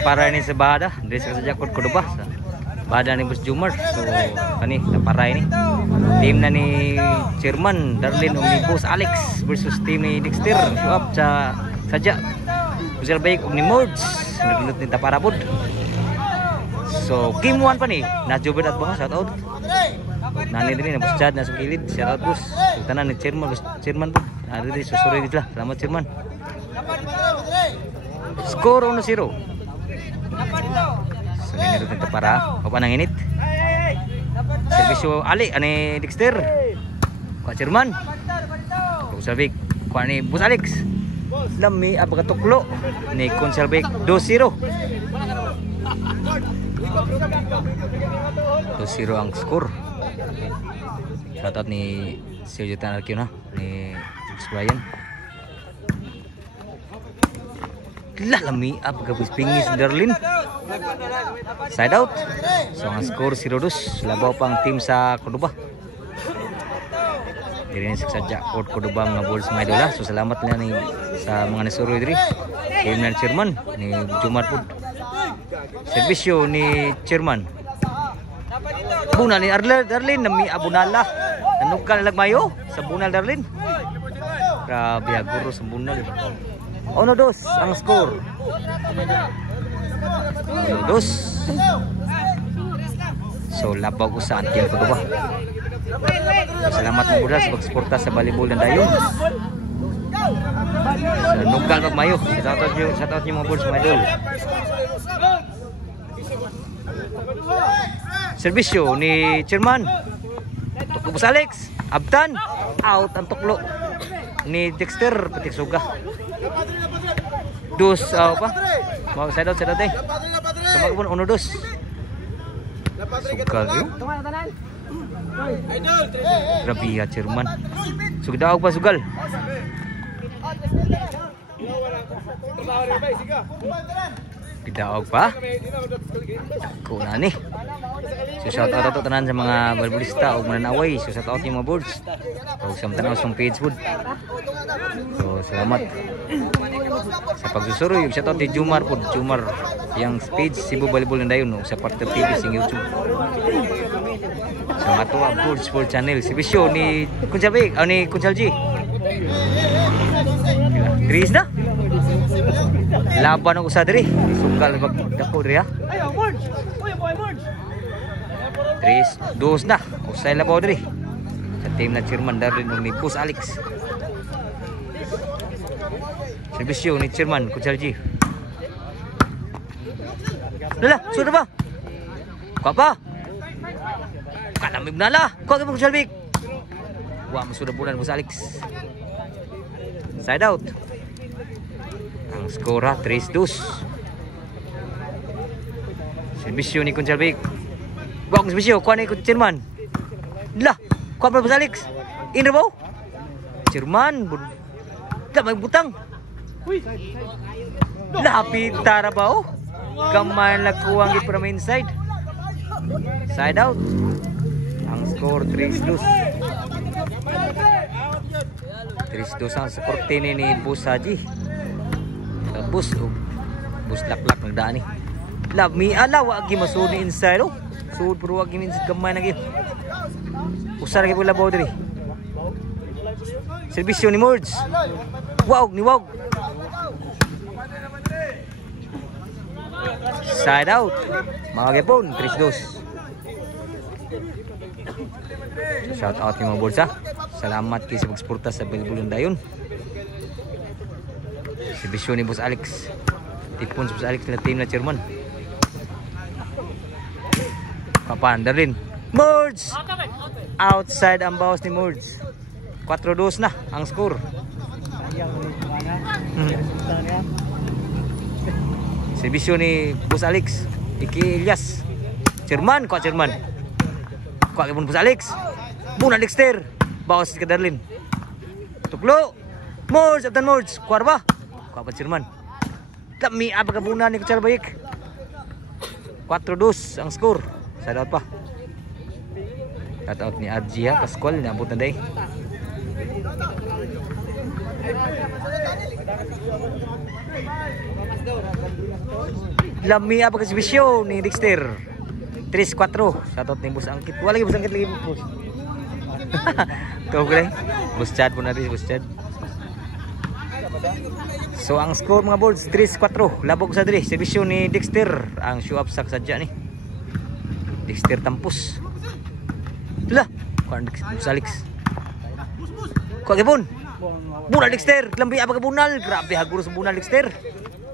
naparay ni sa Bada. Diri sa Jakod Cordoba. Bada ni Boss Jumar. So kani naparay ni. Team na ni Chairman Darlene ug ni Boss Alex versus team ni Dexter. Up sa sadya. Kusal baik ug ni Mords. Naglunod ni Taparabod. So game 1 pa ni. Najubed at bang shout out. Nani din na Boss Chad na sa kilid. Shout out boss. Tanan ni Chairman po. Ari di susuri ditlah. Selamat Chairman. Skor 1-0. So niniro dito para papanang init. Servisyo Ali ani Dexter. Kwa Chairman. Kusabik kwa ni Boss Alex. Lami abaga tuklo ni Konsalbek 2-0. 2-0 ang skor. Shoutout ni Sergio Tanarkio na ni Brian. Lami up gabus pingis Darlene. Side out. So ang skor 0-2. Labaw pang team sa Cordoba. Diri ni sadya Port Cordoba nga balls mga idola. So salamat na ni sa mga nasuroy diri. Team ng Chairman ni Jumar Pud. Servisyo ni Chairman. Bunal ni Darlene nami abunala. Nanukan lag mayo sa bunal Darlene. Grabe aguro sa bunal. 1-2 ang score. 1-2. So labaw ko sa team Cordoba. So, salamat mo mula sa pagsuporta sa volleyball ng Dayon. Sa Nugal Magmayo. Shout out nyo mga balls mga idol. Servisyo ni Chairman. Tuklo Boss Alex. Abtan. Out ang tuklo ni Dexter. Patik suga. Dus pa. Mau side out eh. Sama pun 1-2. Suga yun. Grabe ya Chairman. Sugdaog pa sugal. Pidaog pa. Dako na ni. So shout out to tanan sa mga balbolista ug mananaway. So shout out yung mga boards. O sa tanaw sa page food. So salamat sa pagsusuroy. Shout out ni Jumar Pud. Jumar yang page Cebu Volleyball ng Dayon sa Partner TV sa YouTube. Sa ato ang Board Sport Channel. Servisyo ni Kunsalbik, ni Kunsalji. Tris na. Laban ang usa diri. Sugal magdako diri ha. 3-2 na. Usay labaw diri. Sa team na Chairman Darlene ug ni Boss Alex. Servisyo ni Chairman Kunsalji. Lala, sudah ba? Kuha pa. Kalamig na la. Kuha ka Boss Salbik. Wah, sudah bulan Boss Alex. Side out. Ang skor 3-2. Servisyo ni Kunsalbik. Buang servisyo. Kuha ni Chairman. Lah, kuha pa Boss Alex. Inra ba? Chairman. Lah, may butang. Lapit tara ba? Kamay lakuang di from inside. Side out. Ang score 3-2. 3-2 ang skor ni Boss Haji. Tapos Boss laklak nagdaan ni. Lami ala wa gi masuni inside oh. Sud pero wa gi inside kamay na gi. Usar gi pula baw diri. Servisyo ni Mords. Wow, ni wow. Side out. Mga gepon, 3-2. Shout out kay mga bulsa. Salamat kay sa pagsuporta sa volleyball ng Dayon. Servisyo ni Boss Alex. Tipon si Boss Alex na team na Chairman. Kapan Darlene. Mords. Outside ang bawas ni Mords. 4-2 na ang score. Servisyo ni Boss Alex. Iki Ilyas. Chairman, kuha Chairman. Kuha kay Boss Alex. Buna Dexter. Bawas si Darlene. Tuklo. Mords, Abdan Mords. Kuha ba? Kuha pa Chairman. Kami apa kabunan ni Kuchar Baik. 4-2 ang score. Shout out pa. Shout out ni Arjia Pascual na abot na day. Lami apa kasibisyo ni Dexter. 3-4. Shoutout ni Bus Angkit. Wala lagi Bus Angkit lagi Bus. Tuh gue. Bus Chad pun ada Bus Chad. So ang score mga boards 3-4. Labog sa diri. Servisyo ni Dexter. Ang show up sak sadya ni. Dexter tampus. Lah, kuan Bus Alex. Kuan gipon. Bunal Dexter, lambi apa ka bunal? Grabe haguro sa bunal Dexter.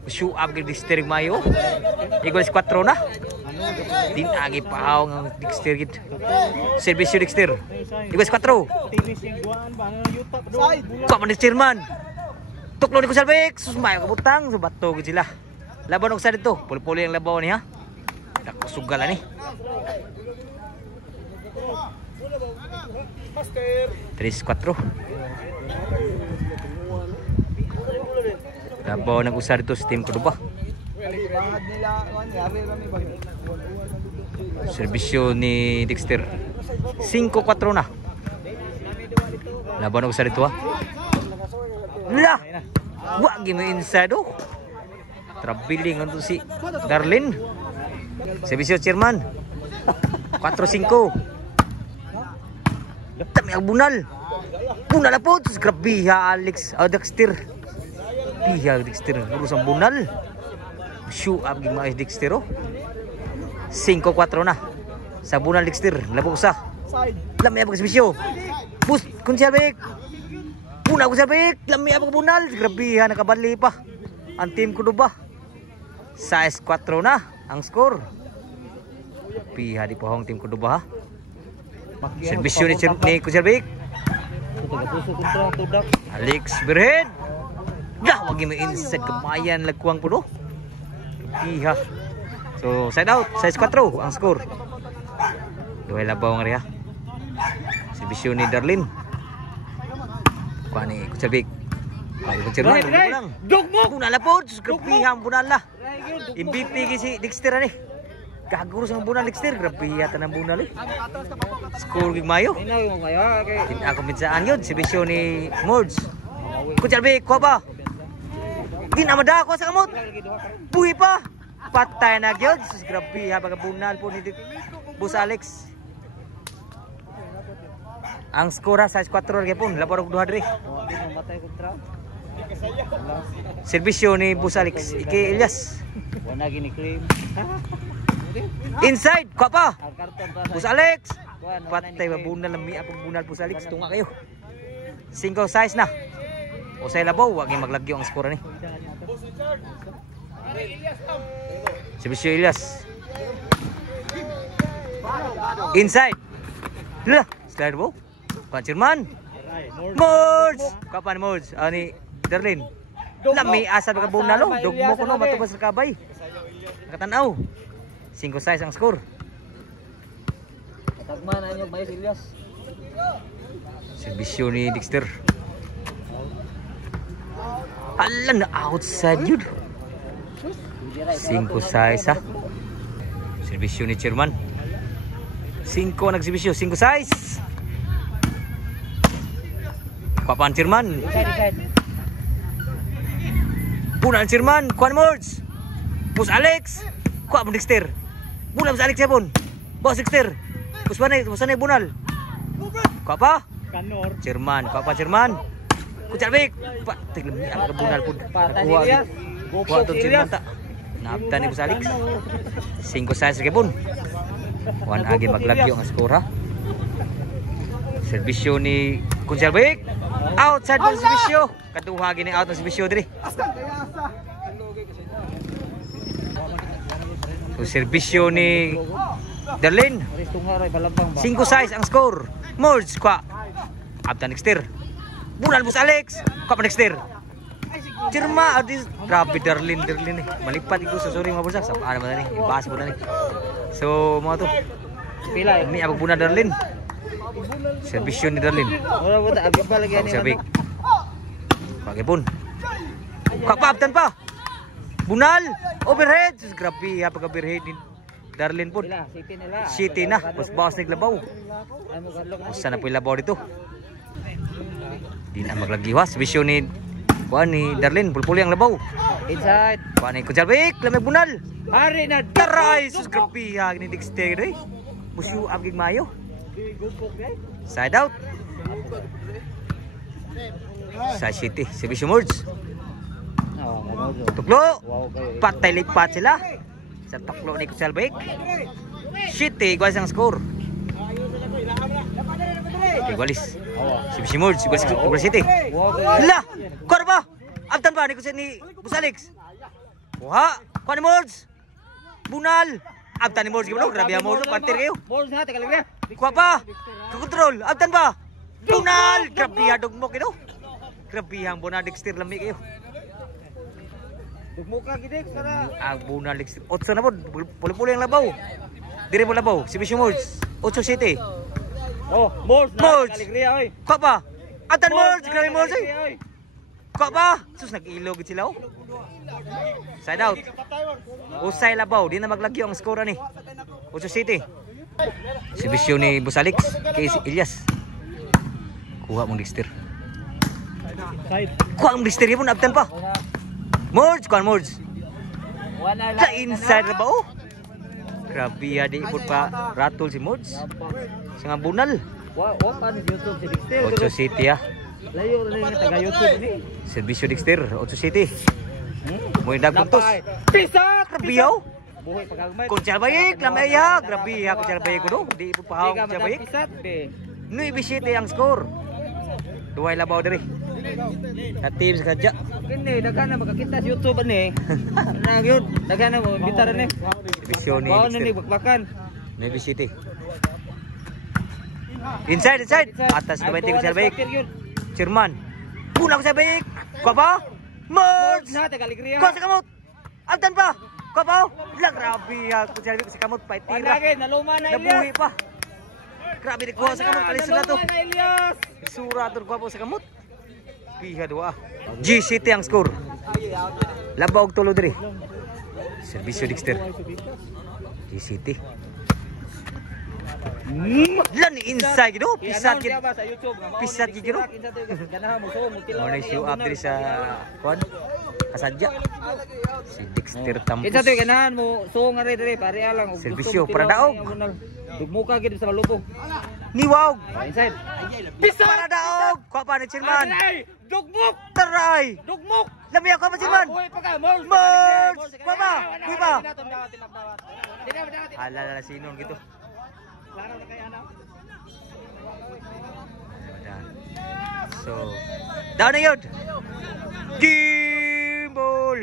Show up kay Dexter mayo. Igual 4 na. Din agi paaw ng Dexter gid. Servisyo Dexter. Igual 4. Kuan man Dexter man. Tuklo ni Kusalbek, susmayo ka butang, subato gid sila. Laban og sa dito, puli-puli ang labaw ni ha. Dako sugal ani. 3-4. Labaw nag-usar dito sa team Cordoba. Servisyo ni Dexter 5-4 na. Labaw nag-usar dito ha. Lah, wag mo inside oh. Trabiling untuk si Darlin. Servisyo chairman 4-5. Tami ang bunal. Bunal na po. Grabe ha Alex. Dexter. Piha Dexter. Urusang bunal. Show up gimana Dexter oh. 5-4 na. Sa bunal Dexter. Labog sa. Lami ang servisyo. Bus Kunsabek. Bunal Kunsabek. Lami ang bunal. Grabe ha nakabali pa. Ang team Cordoba. 6-4 na ang score. Piha di pohong team Cordoba ha. Servisyo ni Kunsabek. Alex Berhead. Dah wagi mo inside kamayan lagkuang puno. Piha. So side out, 6-4 ang score. Duhay labaw nga riha. Servisyo ni Darlin. Kuha ni Kunsabek. Kunsabek lang. Punal na po. Grapihan punal na. MVP si Dexter ni. Gaguro sa bunal Dexter. Grapihatan ang bunal eh. Score gig mayo. Hindi ako minsaan yun. Servisyo ni Mords. Kunsabek, kuha ba? Di na madako sa kamot. Buhi pa. Patay na gyud. Grabe ha bunal po ni Bus Alex. Ang skora 6-4 gyapon, labar og duha diri. Servisyo ni Bus Alex, Iki Elias. Wala gini claim. Inside, kwa pa. Bus Alex. Patay ba bunal lami apong bunal Bus Alex, tunga kayo. 5-6 na. O sa labaw, wag gyud maglagyo ang skora ni. Servisyo Elias. Inside. Lah, slide ball. Chairman. Mords. Kapan Mords? Ani Darlin. Lami asa ka bunalo. Dugmo ko no matubas sa kabay. Nakatanaw. 5-6 ang score. Tagman na niyo may Elias. Servisyo ni Dexter. Ala na outside yun. 5-6 ha. Servisyo ni Chairman. 5 nagservisyo. 5-6. Papan Chairman. Punal Chairman. Kuan Mords. Bus Alex. Kuan Dexter. Bunal Bus Alex yapon. Bos Dexter. Bus panay bunal. Kuan pa? Kanor. Chairman. Kuan pa Chairman. Kucabik. Pak tiglam ni ang bunal pud. Patay Kuha to Chairman ta. Napta ni Bus Alex. 5-6 yapon. Kuan agi maglagyo ang skor ha. Servisyo ni Kunsabek. Outside ball servisyo. Kaduha gini out ng servisyo diri. So servisyo ni Darlin. 5-6 ang score. Mords kwa. Abtan Dexter. Bunal Bus Alex. Kwa pa Dexter. Chirma adis grabe Darlin eh. Malipat iko sa sorry mga bursak. Sa paano man ni? Ibas mo na ni. So mga to. Pila ni abag bunal Darlin. Servisyo ni Darlin. Wala buta abi pa lagi ani. Sabik. Pagipon. Kapaptan pa. Bunal, overhead. Grabe ha pag overhead ni Darlin po. City na. Mas bawas naglabaw. Usa na po yung labaw dito. Di na maglagiwas. Servisyo ni Darlin. Pulpuli ang labaw. Inside. Panay ko jalbik, lamay bunal. Hari na. Taray, sus grabe ha ni Dexter eh. Busyu abgig mayo. Side out. Sa City, Servisyo Mords. Tuklo. Patay lipat sila. Sa tuklo ni Kusalbik. City, igualis ang score. Igualis. Servisyo Mords, igualis City. Hala! Kuha ba? Abtan ba ni Busalix? Kuha! Kuha ni Mords! Bunal! Abtan ni Mords, gimana? Grabe ang Mords, partir kayo. Mords na, teka lang na. Kuha pa! Kakontrol! Abtan ba? Bunal! Grabe ang dugmok ito. Grabe ang Bunal Dexter lamig kayo. Dugmuka gidik para. Ang Bunal Dexter. 8 na po. Puli-puli ang labaw. Dire mo labaw. Servisyo Mords. 8 City. Oh, Mords na. Mords! Kaligriya, oy. Kuha pa! Abtan Mords! Grabe Mords eh! Kaligriya, oy. Kuha pa! Sus, nag-ilog sila oh. Side out. Usay labaw. Di na maglagyo ang score ni. 8 City. Servisyo ni Busalix. Kay Ilyas. Kuha mong Dexter. Side. Kuha mong Dexter. Yun, abtan pa. Mords! Kuha Mords. Wala Sa inside labaw oh. Grabe ya, di ikot pa ratol si Mords. Sa nga bunal. Wa pa ni YouTube si Dexter. 8 City ah. Layo rin nga taga YouTube ni. Servisyo Dexter. 8 City. Muy dagpuntos. Pisat! Grabe yaw. Buhay pagagmay. Kunsel bayik, lamay ha. Grabe ha, kunsel bayik ko do. Di ikot pa hawak kunsel bayik. Pisat be. Nui City ang score. Duway labaw diri. Sa team sa kadya. Kini daghan na makakita sa YouTube ni. Na gyud, daghan na mo bitar ni. Servisyo ni Bawo na ni Dexter. bakbakan. Nui City. Inside. Atas na bayik kunsel bayik. Chairman. Puna kunsel bayik. Kuha ba? Mords! Na taga Alegria. Kuha sa kamot! Abtan pa! Kuha pa oh! Wala, grabe ha. Kunsel bayik sa kamot pa. Tira. Lagi naluma na Nabuhi Elias. pa. Grabe di kuha sa kamot. Kalisod na to. Naluma na Elias. Sura to kuha po sa kamot. Piha doa. G City ang score. Labaw og tulo diri. Servisyo Dexter. G City. Lan inside gido. Pisat gid. sa YouTube. Pisat gid gido. Ganahan mo so mo Mo na show up diri sa kuan. Kasadya. Si Dexter Tampos. Kinsa to ganahan mo so nga diri pare lang og Servisyo para daog. Dugmuka gid sa lubong. Niwag. Inside. Para daog. Kuha pa ni Chirman. Dugmuk! Taray. Dugmuk! Lami ako pa Chirman. Buhay pa ka, Mords! Mords! Baba! Buhay pa! Ala. Alala sinon gitu. So, down na yun. Game ball.